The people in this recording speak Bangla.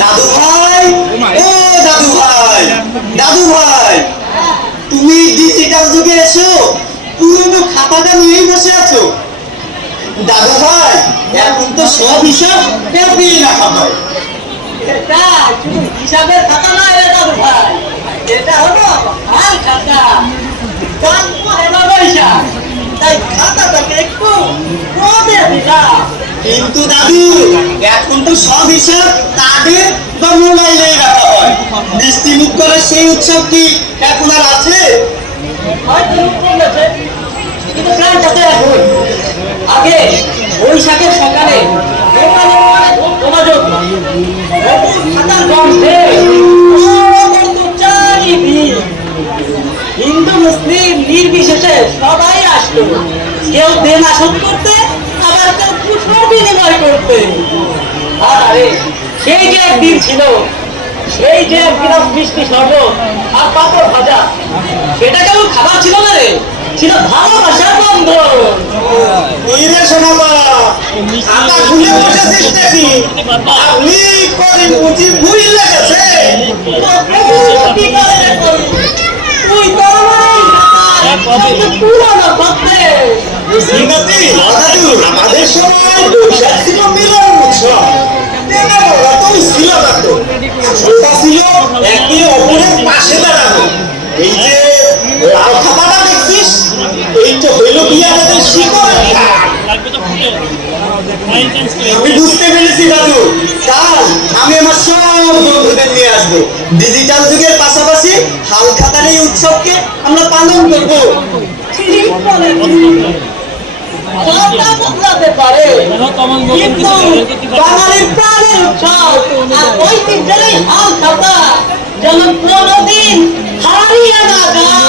দাদু ভাই, ও দাদু ভাই, দাদু ভাই, তুমি ডিজিটাল যুগে এসো, পুরনো খাতাটা নিয়েই বসে আছো। দাদু ভাই, এখন তো সব হিসাব পেয়ে রাখা হয়। এটা শুধু হিসাবের খাতা নয় রে দাদু ভাই, এটা হলো হাল খাতা। জানবো এভাবে হিসাব, তাই খাতাটাকে একটু রোদে দিলাম। কিন্তু দাদু, এখন তো সব হিসাব কার্ডে বা মোবাইলে রাখা হয়। মিষ্টি মুখ করে সেই উৎসব কি এখন আর আছে? হয়তো রূপ কমেছে, কিন্তু প্ল্যানটাতে এখন আগে বৈশাখের সকালে যোগাযোগ খাতার গন্ধে হিন্দু মুসলিম নির্বিশেষে সবাই আসলো। কেউ দেন আসন করতে, আবার কেউ পুষ্প বিনিময় করতে। আরে সেই যে একদিন ছিল, সেই যে এক গিলাস মিষ্টি শরবত আর পাপড় ভাজা, সেটা কেমন খাবার ছিল না রে, ছিল ভালোবাসার বন্ধন। ওইরে শোনা বাবা, খাতা খুলে বসেছিস দেখি, আপনি করে বুঝি ভুল লেগেছে। তুই তো পুরোনো ভক্তে। আমাদের সময় বৈশাখ ছিল মিলন উৎসব, ছিল না তো, ওটা ছিল একে অপরের পাশে দাঁড়ানো। এই যে লাল খাতাটা দেখছিস, এই তো হইল বিয়াদের শিকড়ের খাট। আমি বুঝতে পেরেছি দাদু, কাল আমি আমার সব বন্ধুদের নিয়ে আসবো। ডিজিটাল যুগের পাশাপাশি হাল খাতার এই উৎসবকে আমরা পালন করবো। ঠিক বলেছিস। কথা বদলাতে পারে, কিন্তু বাঙালির প্রাণের উৎসব আর ঐতিহ্যের হাল খাতা যেন কোনোদিন হারিয়ে না যায়।